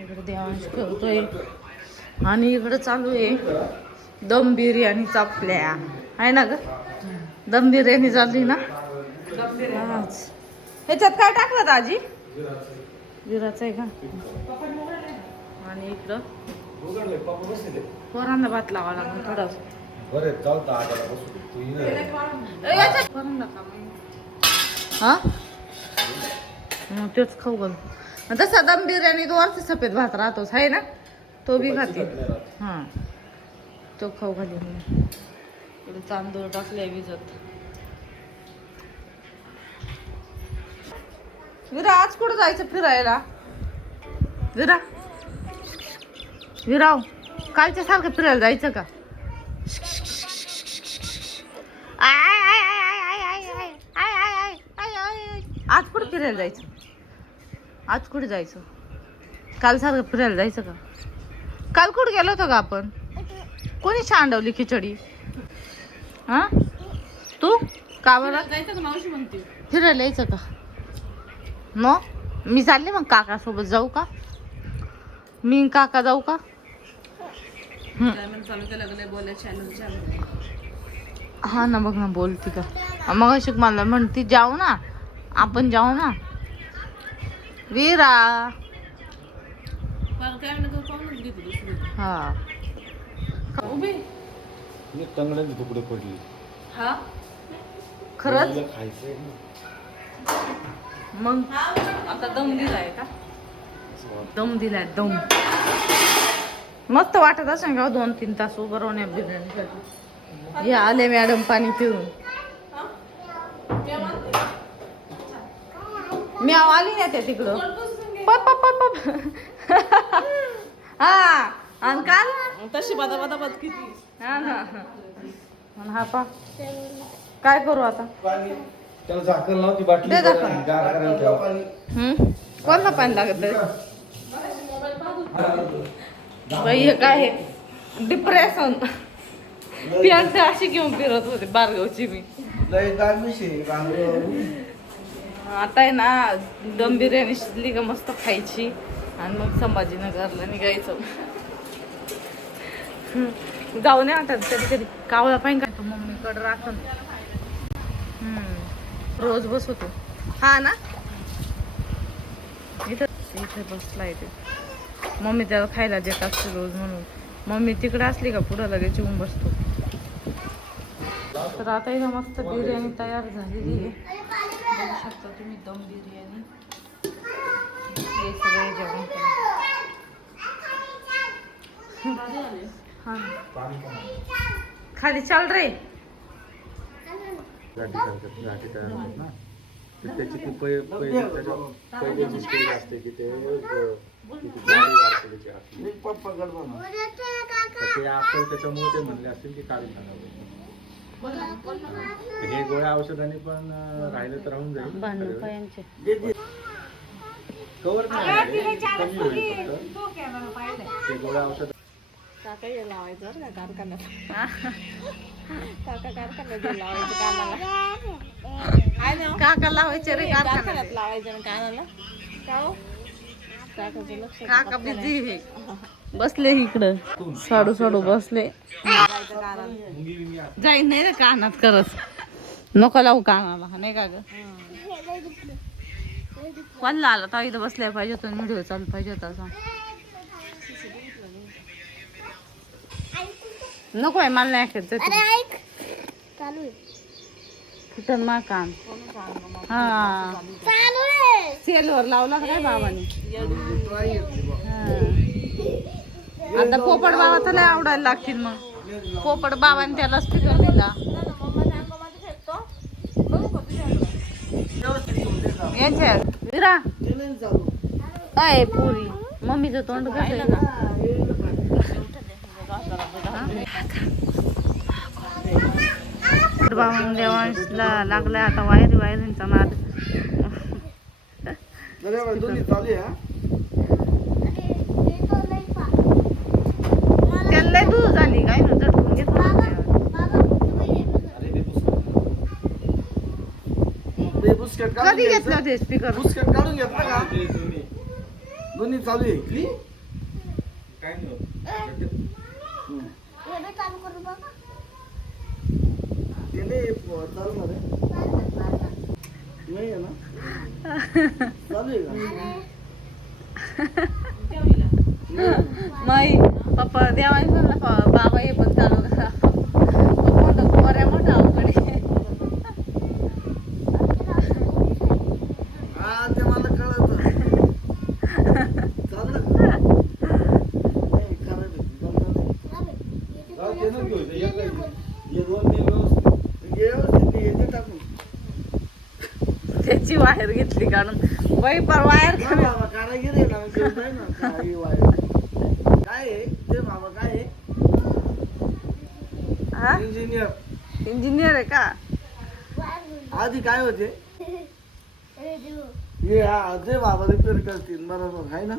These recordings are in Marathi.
इकडे देवांश करतोय आणि इकडे चालू आहे दम बिर्याणी चापल्या आहे ना ग. दम बिर्याणी चालली ना. ह्याच्यात काय टाकलं आजी? जिराचं आहे का. आणि इकडं पोरांना भात लावा लागेल थोडस. हा मग तेच खाऊ घाल. तसा दम बिर्याणी तो वरती सफेद भात राहतोच आहे ना, तो बी खाते. हा तो खाऊ घाली मी. इकडे तांदूळ टाकले विजत. विरा आज कुठं जायचं फिरायला? विरा विराव कालच्या सारखं फिरायला जायचं का? आज कुठे फिरायला जायचं? आज कुठे जायचं? काल सारखं फिरायला जायचं का? काल कुठे गेलो होतो का आपण? कोणी सांडवली खिचडी? हा तू का बरं जायचं का? मावशी म्हणते फिरायला यायचं का? मग मी चालले मग काका सोबत जाऊ का? मी काका जाऊ का? हा ना बघ ना बोलती का मग अशी मला म्हणती जाऊ ना आपण जाऊ ना. वीरा हा टंगड्याचे तुकडे पडले. हा खरंच मग आता दम दिलाय का? दम दिलाय दम. मस्त वाटत असेल का 2-3 तास उभं राहण्या बिर्याणीसाठी. या आले मॅडम पाणी पिऊन. मी आली ना त्या तिकडं हा आणि काल तशी बदा किती. हा ना हा पा काय करू आता? त्याला झाकण लाव ती बाटली गार करायला ठेव. कोणला पाणी लागत बाई? हे काय आहे डिप्रेशन. पियांचे अशी घेऊन फिरत होते बारगावची मी. आता आहे ना दम बिर्याणी शिजली का मस्त खायची आणि मग संभाजीनगरला निघायचं. जाऊ नाही वाटत कधी कधी. कावळा पाहिजे का मम्मीकडे राखून रोज बसवतो. हा ना इथे बसला येते मम्मी त्याला खायला देत असते रोज म्हणून. मम्मी तिकडे असली का पुढं लगेच येऊन बसतो. तर आता इथं मस्त बिर्याणी तयार झालेली आहे. बघू शकता तुम्ही दम बिर्याणी. हे सगळे जेवण हा खाली चाल रे. त्याची ती पहिली मिस्टेक असते की ते आपण त्याच्यामुळे ते म्हणले असतील की काढून टाकावं. हे गोळ्या औषधाने पण राहिलं तर राहून जाईल. कवर नाही कमी होईल फक्त ते गोळ्या औषध. काका हे लावायचं बरं का कारखान्यात. काका कारखान्यात लावायचं कानाला. काका लावायचे रे कारखान्यात लावायचं ना कानाला. काका बिझी हे बसले इकडं साडू बसले. जाईन नाही रे कानात करत. नको लावू कानाला नाही का ग. कोणला आला तर इथं बसल्या पाहिजे तो व्हिडिओ चालू पाहिजे होता असा. नको आहे मला नाही ऐकायचं. किटन मा काम हा सेलवर लावला काय बाबाने. आता पोपट बाबा त्याला आवडायला लागतील. मग पोपट बाबाने त्याला स्पीकर दिला. यांच्या विरा काय पुरी मम्मीचं तोंड कसं आहे ना. देवांशला लागलाय आता वायरींचा नाद. त्याला दूध झाली काय ना झटकून घेतलं. कधी घेतलं होते स्पीकर? काढून घेतला का? दोन्ही चालू आहे काय नाही होत. ते नाही चालणार आहे नाही आहे ना चालू आहे का माई पप्पा देवानी म्हणला बाबा हे पण चालू करा मोठं पोऱ्या मोठं अवघड आहे. हा ते मला कळत चाललं का? नाही खरं आहे. जमणार नाही. जाऊ दे ना घेऊ दे, एक नाही. हे दोन नाही व्यवस्थित नाही येते टाकून त्याची वायर घेतली काढून बाई पर वायर हा बाबा कारागीर आहे ना घेऊन जाय ना काही वायर काय आहे ते बाबा काय आहे हा इंजिनियर इंजिनियर आहे का आधी काय होते हे हा ते बाबा रिपेअर करतील बरोबर आहे ना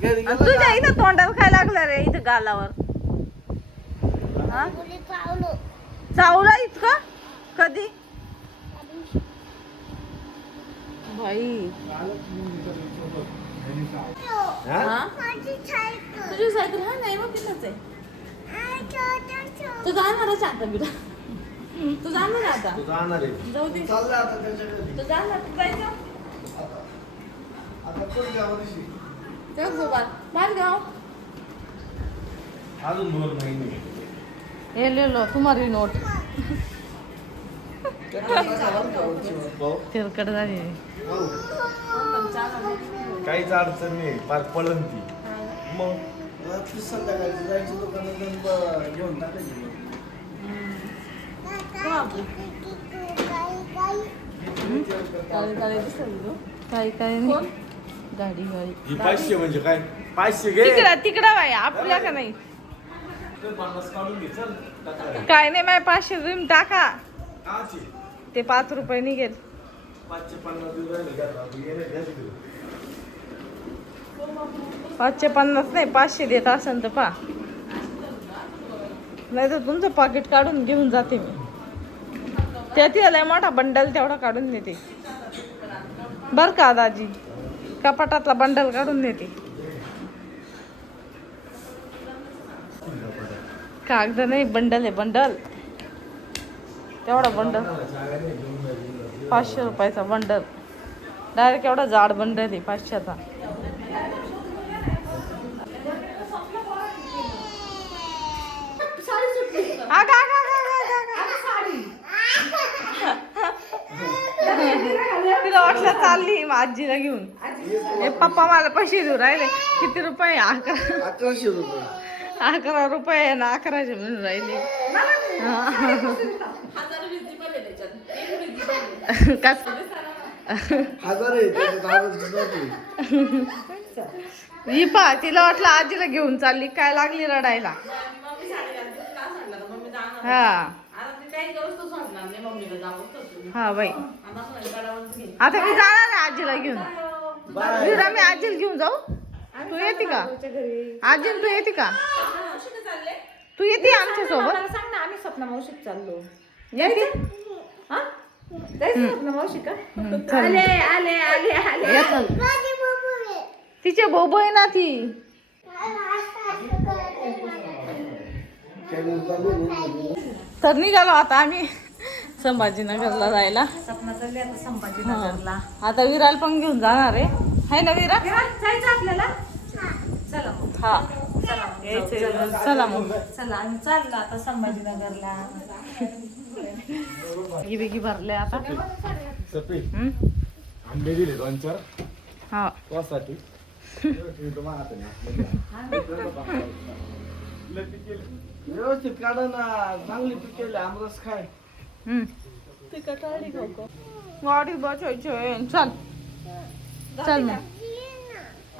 घरी गेलं तुझ्या का? इथं तोंडाला काय लागलं रे इथं गालावर हा चावला इतकं कधी बाई हा? हा तुझी सायकल हा नाही मग पिनच आहे तू जाणारच आता बिडा तू जाणार आता तू जाणार आहे. जाऊ दे चाललं आता त्याच्याकडे तू जाणार तू जायचं आता पुढच्या वर्षी चल सोबत मालगाव अजून 2 महिने. हे लिहिलो तुम्हारी नोट भाऊ, तेलकट झाली भाऊ, काहीच अडचण नाही फार पळन ती मग ती संध्याकाळची जायची दुकानात घेऊन टाकायची काय काय नाही गाडी गाडी ही 500 म्हणजे काय 500 घे तिकडं बाई आपल्या का नाही तर 50 काढून घे चल टाका. काय नाही माय 500 रिम टाका काची? ते 5 रुपये निघेल 550 देऊ राहिले का? गेले घ्यायचे देऊ. 550 नाही 500 देत असेल तर पा नाही तर तुमचं पाकिट काढून घेऊन जाते मी त्यात लय मोठा बंडल तेवढा काढून देते बर का दाजी कपाटातला बंडल काढून देते कागद नाही बंडल आहे बंडल तेवढा बंडल 500 रुपयाचा बंडल डायरेक्ट एवढा जाड बंडल आहे 500चा तिला वाटलं चालली मग आजीला घेऊन हे पप्पा मला पैसे देऊ राहिले किती रुपये 1100 रुपये 11 रुपये ना 11चे म्हणून राहिले कस 1000 आहे त्याच्यात 1000 जाते. ही पा तिला वाटलं आजीला घेऊन चालली काय लागली रडायला हा हा बाई आता मी जाणार आहे आजीला घेऊन विरा मी आजीला घेऊन जाऊ तू येते का आजी तू येते का तू येते आमच्या सोबत सांग ना आम्ही स्वप्न मावशीत चाललो येते हा जायचं स्वप्न मावशी का चल. आले आले आले आले ये चल. तिचे बोबो आहे ना ती चॅनल चालू आहे ना. तर निघालो आता आम्ही संभाजीनगरला जायला स्वप्न चालले आता संभाजीनगरला आता विराला पण घेऊन जाणार आहे हाय ना विरा जायचं आपल्याला चला मग हा चला मग यायचंय. चला मग चला आम्ही चाललो आता संभाजीनगरला ही बेगी भरले आता सपी हम्म? आंबे दिले 2-4 हा त्यासाठी व्यवस्थित काढा ना चांगली पिकेले आमरस खाय हम्म. गाडी बचायची चल चल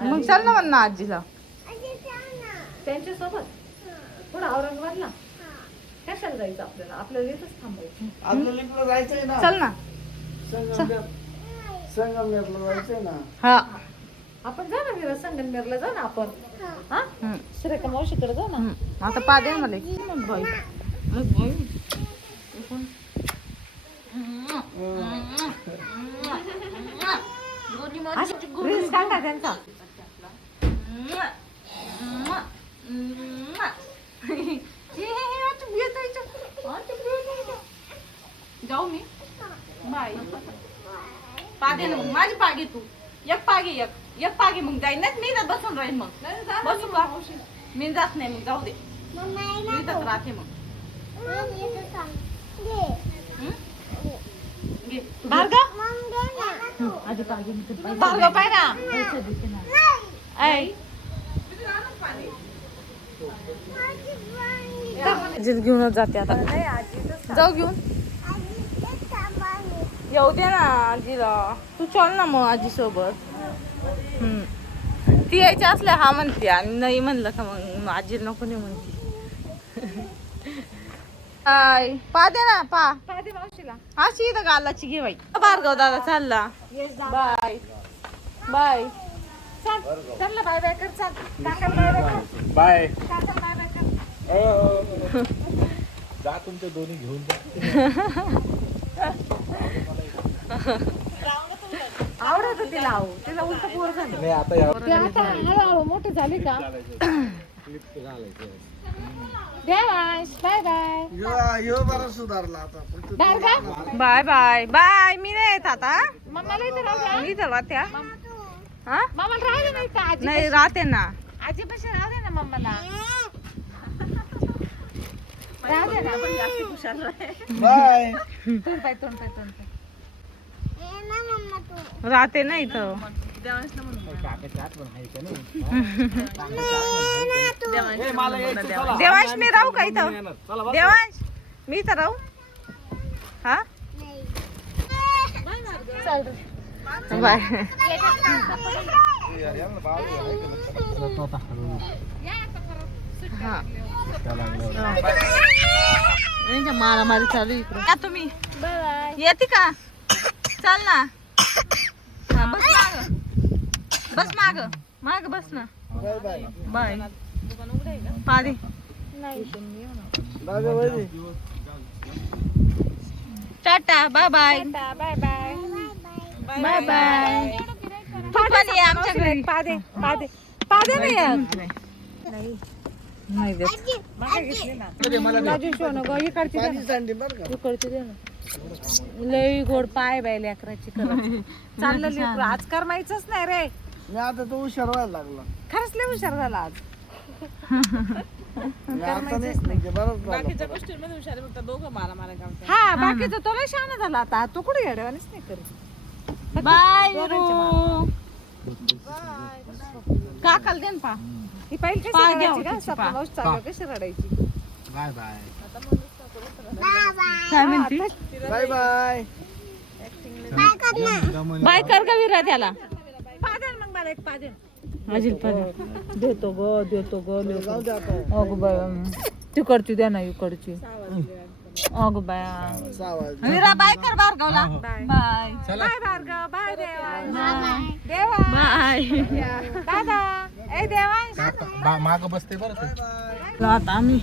मग चल ना म्हण ना आजीला त्यांच्यासोबत पुढं औरंगाबादला कशाला जायचं आपल्याला आपल्याला इथंच थांबायचं आपल्याला इकडं जायचंय ना चल ना संगमनेरला जायचंय ना हा आपण जाऊ ना विरा संगमनेरला जाऊ ना आपण हा हम्म. सुरेखा मावशीकडे जाऊ ना हम्म. आता पा दे मला मग बाई मग बाई गुड रील्स काढा त्यांचा. जाऊ मी बाय पागे ना मग माझी पागे तू एक पागे एक पागे मग जाईन ना मी इथं बसून राहीन मग बसून राहू मी जात नाही मग जाऊ दे मी इथंच राहते मग घे. भार्गव भार्गव पाय ना आजीच घेऊनच जाते आता जाऊ घेऊन येऊ दे ना आजीला तू चल ना मग आजी सोबत ती यायची असल्या हा म्हणते आणि नाही म्हणलं का मग आजीला नको नाही म्हणते पा दे ना पा दे मावशीला. अशी इथं गालाची घे बाई भार्गव दादा चालला बाय बाय चल बाय बाय कर. चल काकाला बाय बाय कर. बाय काकाला बाय बाय कर. जा तुमच्या दोन्ही घेऊन जा. आवडत तिला आहो तिला उलट पोर झालं. नाही आता या ते आता हळूहळू मोठी झाली का देवांश बाय बाय. ह्यो बरा सुधारला आता फक्त भार्गव बाय बाय बाय मी नाही येत आता मम्माला इथं राहू द्या. मी इथं राहते हा मामाला राहू दे नाही का आजी नाही राहते ना आजी पाशी राहू दे ना मम्माला. राहू दे ना. बाय तोंड पाय तोंड पाय तोंड पाय. राहते ना इथं देवांश मी राहू का इथं देवांश मी इथं राहू हा बाय मारामारी चालू इकडे या तुम्ही येते का चल ना हा, बस माग माग बस ना बाय बाय बाय पादी बाय बाय टाटा bye bye bye bye. Bye bye तू पण ये आमच्या घरी पादे पादे पादे नाही येत. नाही देत राजू सोनं गो इकडची दे ना. सांडी बरं का इकडची दे ना. लई गोड पाय बाय लेकराची करायची. चाललं लेकरू आज करमायचंच नाही रे. मी आता तो हुशार व्हायला लागला खरंच लय हुशार झाला आज. मी आता नाही म्हणजे बरंच झालं. गोष्टींमध्ये हुशार फक्त दोघं मारा करतात हा बाकीचं तो लय शहाणा झाला आता तो कुठे येड्यावानीच नाही करत. बाय काकाला दे ना पा ही पाहिजे कशी पाय घ्या रडायची का? तिची सपना पा. मावशी चालू कशी रडायची. बाय बाय काय म्हणती बाय बाय बाय कर का विरा त्याला पादेल मग मला एक पादेल. अजिल देतो ग जाऊ दे आता अगो बाय तिकडची द्या ना इकडची अगो बाय 6 वाजले विरा बाय कर भार्गवला bye bye Bhargav bye Devansh. Devansh bye दादा ए देवांश. माग बसते बरं ते. आता आम्ही